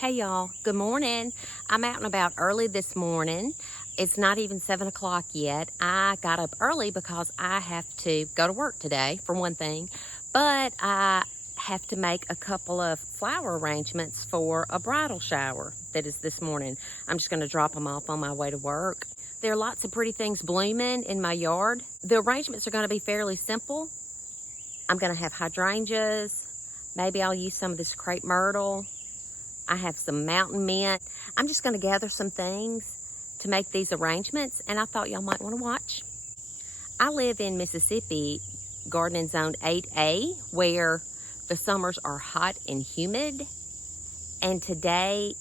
Hey y'all, good morning. I'm out and about early this morning. It's not even 7 o'clock yet. I got up early because I have to go to work today, for one thing, but I have to make a couple of flower arrangements for a bridal shower that is this morning. I'm just going to drop them off on my way to work. There are lots of pretty things blooming in my yard. The arrangements are going to be fairly simple. I'm going to have hydrangeas. Maybe I'll use some of this crepe myrtle. I have some mountain mint. I'm just going to gather some things to make these arrangements, and I thought y'all might want to watch. I live in Mississippi, gardening zone 8A, where the summers are hot and humid, and today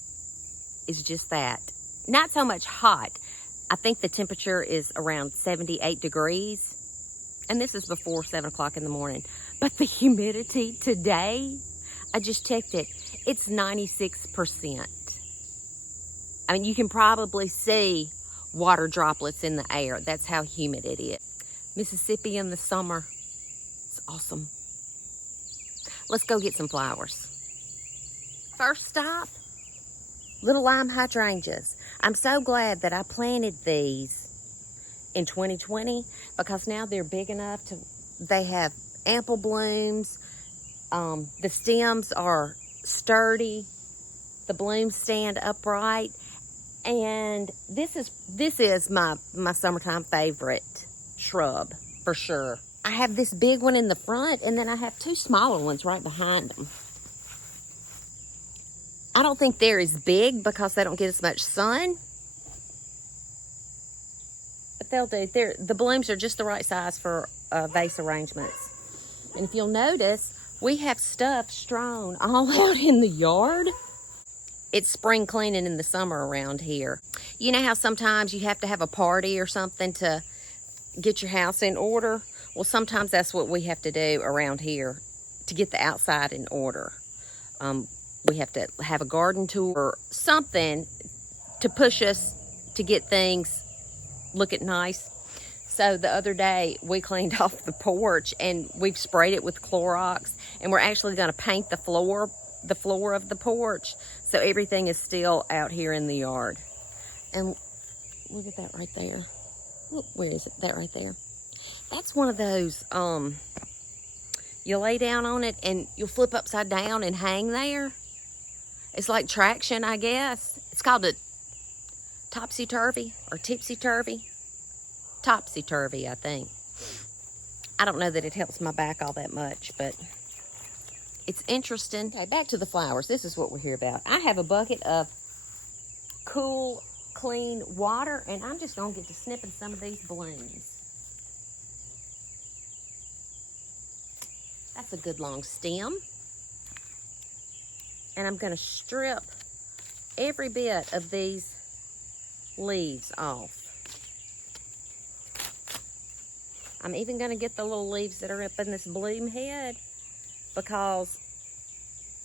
is just that. Not so much hot. I think the temperature is around 78 degrees, and this is before 7 o'clock in the morning. But the humidity today, I just checked it. It's 96%. I mean, you can probably see water droplets in the air. That's how humid it is. Mississippi in the summer, it's awesome. Let's go get some flowers. First stop, little lime hydrangeas. I'm so glad that I planted these in 2020 because now they're big enough they have ample blooms. The stems are sturdy, the blooms stand upright, and this is my summertime favorite shrub for sure. I have this big one in the front, and then I have two smaller ones right behind them. I don't think they're as big because they don't get as much sun, but they'll do. The blooms are just the right size for vase arrangements. And if you'll notice, we have stuff strewn all out in the yard. It's spring cleaning in the summer around here. You know how sometimes you have to have a party or something to get your house in order? Well, sometimes that's what we have to do around here to get the outside in order. We have to have a garden tour or something to push us to get things looking nice. So the other day we cleaned off the porch and we've sprayed it with Clorox, and we're actually going to paint the floor of the porch, so everything is still out here in the yard. And look at that right there. Look, where is it? That right there. That's one of those, you lay down on it and you'll flip upside down and hang there. It's like traction, I guess. It's called a topsy-turvy or tipsy-turvy. Topsy-turvy, I think. I don't know that it helps my back all that much, but it's interesting. Okay, back to the flowers. This is what we're here about. I have a bucket of cool, clean water, and I'm just going to get to snipping some of these blooms. That's a good long stem. And I'm going to strip every bit of these leaves off. I'm even going to get the little leaves that are up in this bloom head, because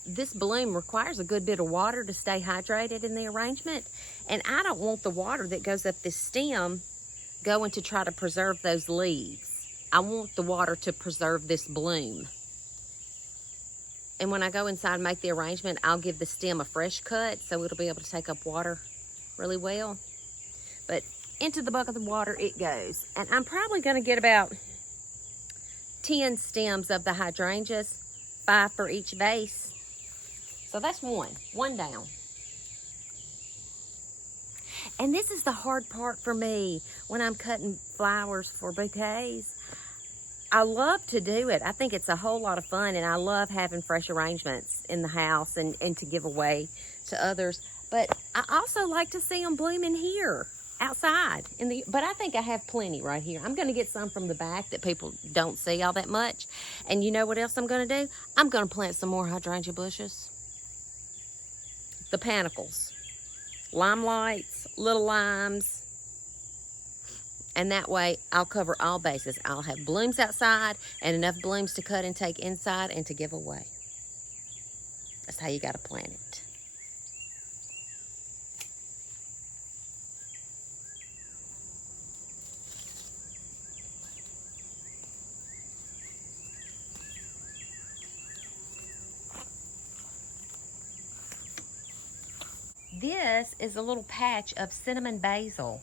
this bloom requires a good bit of water to stay hydrated in the arrangement. And I don't want the water that goes up this stem going to try to preserve those leaves. I want the water to preserve this bloom. And when I go inside and make the arrangement, I'll give the stem a fresh cut so it'll be able to take up water really well. But into the bucket of water it goes. And I'm probably going to get about 10 stems of the hydrangeas, 5 for each vase. So that's one down. And this is the hard part for me when I'm cutting flowers for bouquets. I love to do it. I think it's a whole lot of fun, and I love having fresh arrangements in the house and to give away to others. But I also like to see them blooming here outside but I think I have plenty right here. I'm going to get some from the back that people don't see all that much. And you know what else I'm going to do? I'm going to plant some more hydrangea bushes. The panicles, limelights, little limes, and that way I'll cover all bases. I'll have blooms outside and enough blooms to cut and take inside and to give away. That's how you got to plant it. This is a little patch of cinnamon basil.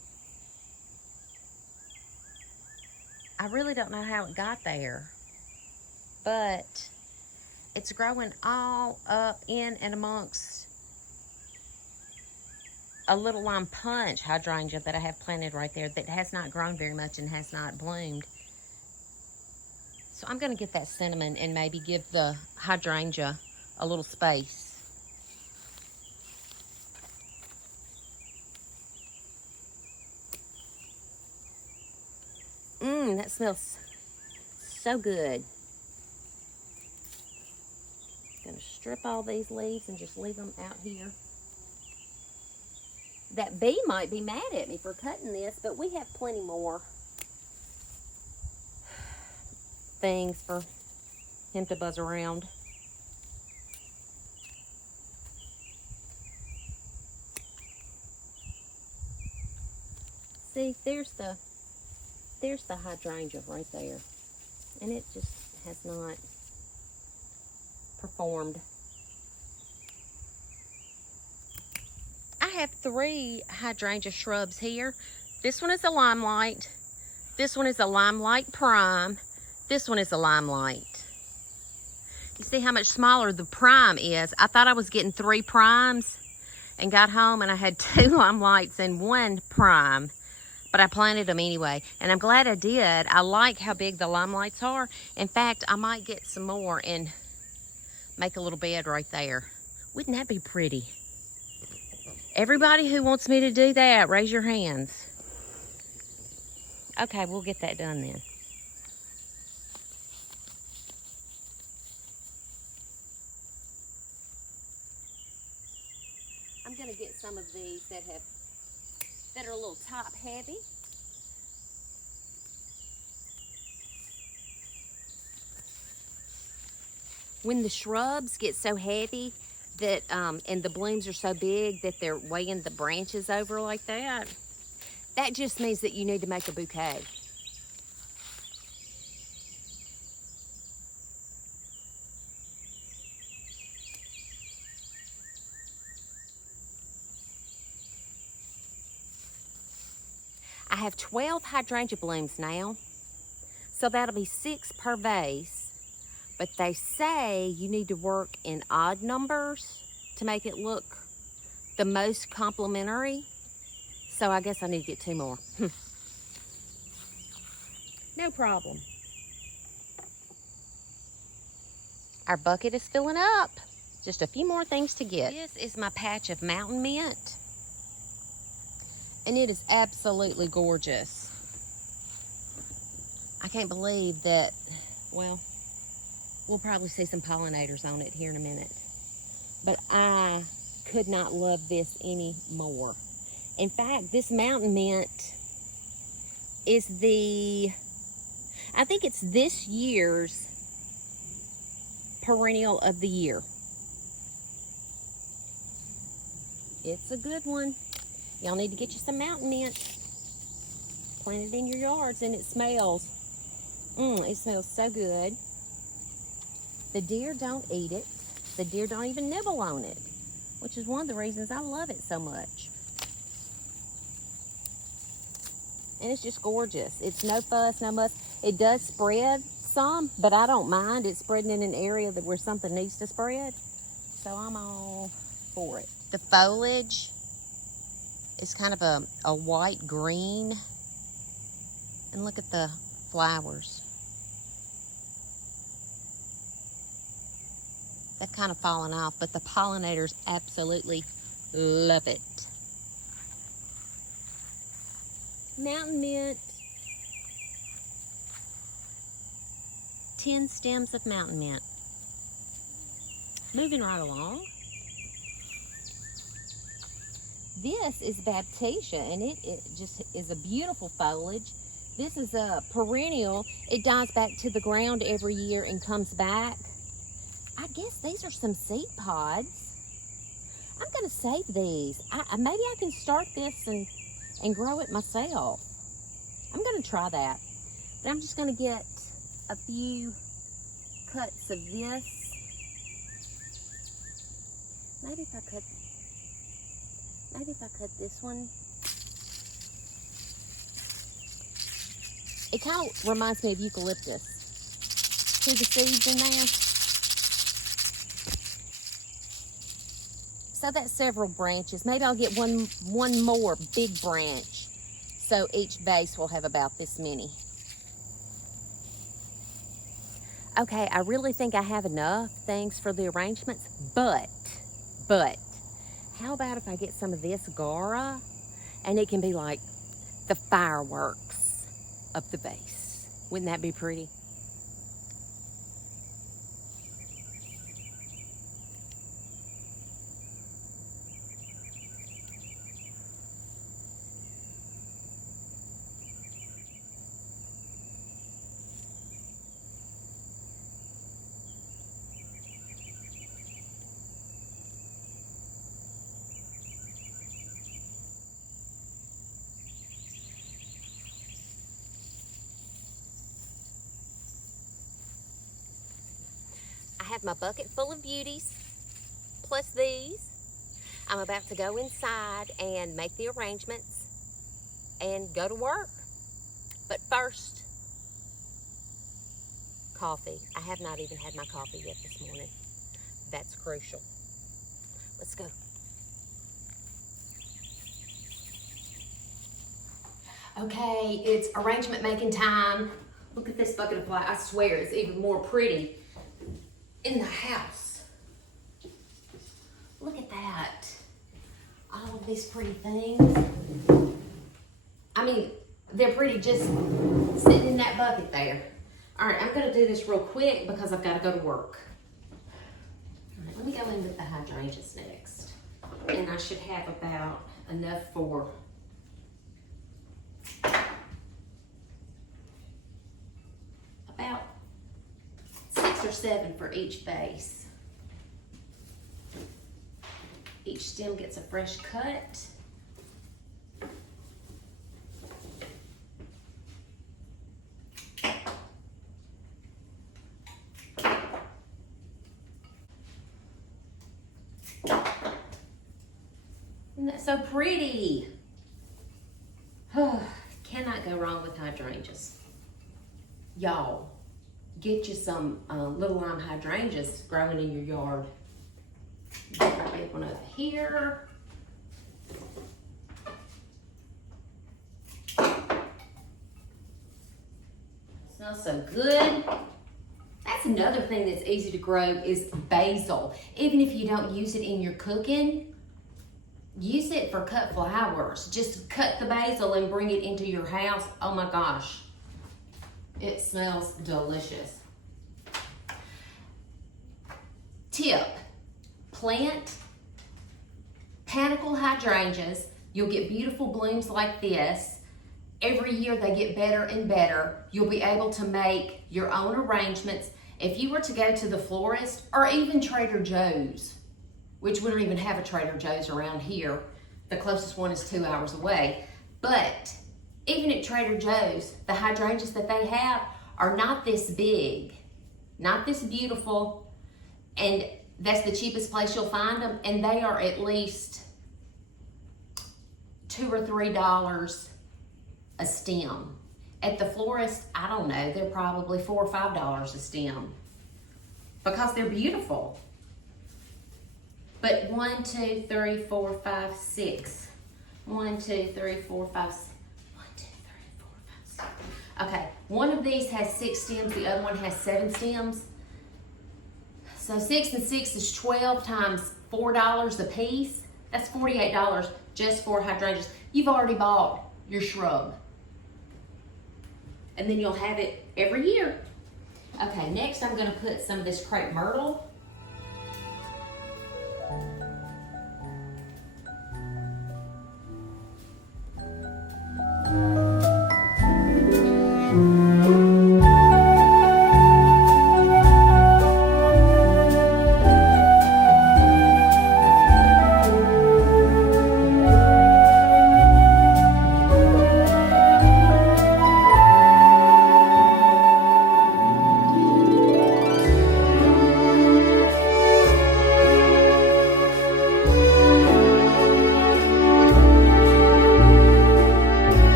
I really don't know how it got there, but it's growing all up in and amongst a little lime punch hydrangea that I have planted right there that has not grown very much and has not bloomed. So I'm going to get that cinnamon and maybe give the hydrangea a little space. That smells so good. Gonna strip all these leaves and just leave them out here. That bee might be mad at me for cutting this, but we have plenty more things for him to buzz around. See, there's the hydrangea right there, and it just has not performed. I have 3 hydrangea shrubs here. This one is a limelight, this one is a limelight prime, this one is a limelight. You see how much smaller the prime is? I thought I was getting 3 primes and got home and I had 2 limelights and 1 prime. But I planted them anyway, and I'm glad I did. I like how big the limelights are. In fact, I might get some more and make a little bed right there. Wouldn't that be pretty? Everybody who wants me to do that, raise your hands. Okay, we'll get that done then. I'm gonna get some of these that are a little top heavy. When the shrubs get so heavy that and the blooms are so big that they're weighing the branches over like that, that just means that you need to make a bouquet. I have 12 hydrangea blooms now, so that'll be 6 per vase, but they say you need to work in odd numbers to make it look the most complimentary, so I guess I need to get 2 more. No problem. Our bucket is filling up. Just a few more things to get. This is my patch of mountain mint, and it is absolutely gorgeous. I can't believe that, well, we'll probably see some pollinators on it here in a minute. But I could not love this any more. In fact, this mountain mint is I think it's this year's perennial of the year. It's a good one. Y'all need to get you some mountain mint. Plant it in your yards and it smells. It smells so good. The deer don't eat it. The deer don't even nibble on it, which is one of the reasons I love it so much. And it's just gorgeous. It's no fuss, no muss. It does spread some, but I don't mind it spreading in an area where something needs to spread. So I'm all for it. The foliage is kind of a white green. And look at the flowers. They've kind of fallen off, but the pollinators absolutely love it. Mountain mint. 10 stems of mountain mint. Moving right along. This is Baptisia, and it just is a beautiful foliage. This is a perennial. It dies back to the ground every year and comes back. I guess these are some seed pods. I'm going to save these. Maybe I can start this and grow it myself. I'm going to try that. But I'm just going to get a few cuts of this. Maybe if I cut maybe if I cut this one. It kind of reminds me of eucalyptus. See the seeds in there? So that's several branches. Maybe I'll get one more big branch. So each vase will have about this many. Okay, I really think I have enough things for the arrangements, but, how about if I get some of this Gara, and it can be like the fireworks of the vase. Wouldn't that be pretty? I have my bucket full of beauties, plus these. I'm about to go inside and make the arrangements and go to work. But first, coffee. I have not even had my coffee yet this morning. That's crucial. Let's go. Okay, it's arrangement making time. Look at this bucket of flour. I swear it's even more pretty in the house. Look at that. All of these pretty things. I mean, they're pretty just sitting in that bucket there. All right, I'm gonna do this real quick because I've gotta go to work. All right, let me go in with the hydrangeas next. And I should have about enough for about 6 or 7 for each vase. Each stem gets a fresh cut. Isn't that so pretty? Cannot go wrong with hydrangeas. Y'all, get you some little lime hydrangeas growing in your yard. Got a big one over here. Smells so good. That's another thing that's easy to grow is basil. Even if you don't use it in your cooking, use it for cut flowers. Just cut the basil and bring it into your house. Oh my gosh. It smells delicious. Tip, plant panicle hydrangeas. You'll get beautiful blooms like this. Every year they get better and better. You'll be able to make your own arrangements. If you were to go to the florist or even Trader Joe's, which we don't even have a Trader Joe's around here. The closest one is 2 hours away. But even at Trader Joe's, the hydrangeas that they have are not this big, not this beautiful, and that's the cheapest place you'll find them, and they are at least $2 or $3 a stem. At the florist, I don't know, they're probably $4 or $5 a stem because they're beautiful. But 1, 2, 3, 4, 5, 6. 1, 2, 3, 4, 5, 6. 1, 2, 3, 4, 5, 6. Okay, one of these has 6 stems, the other one has 7 stems. So 6 and 6 is 12 times $4 a piece. That's $48 just for hydrangeas. You've already bought your shrub. And then you'll have it every year. Okay, next I'm gonna put some of this crepe myrtle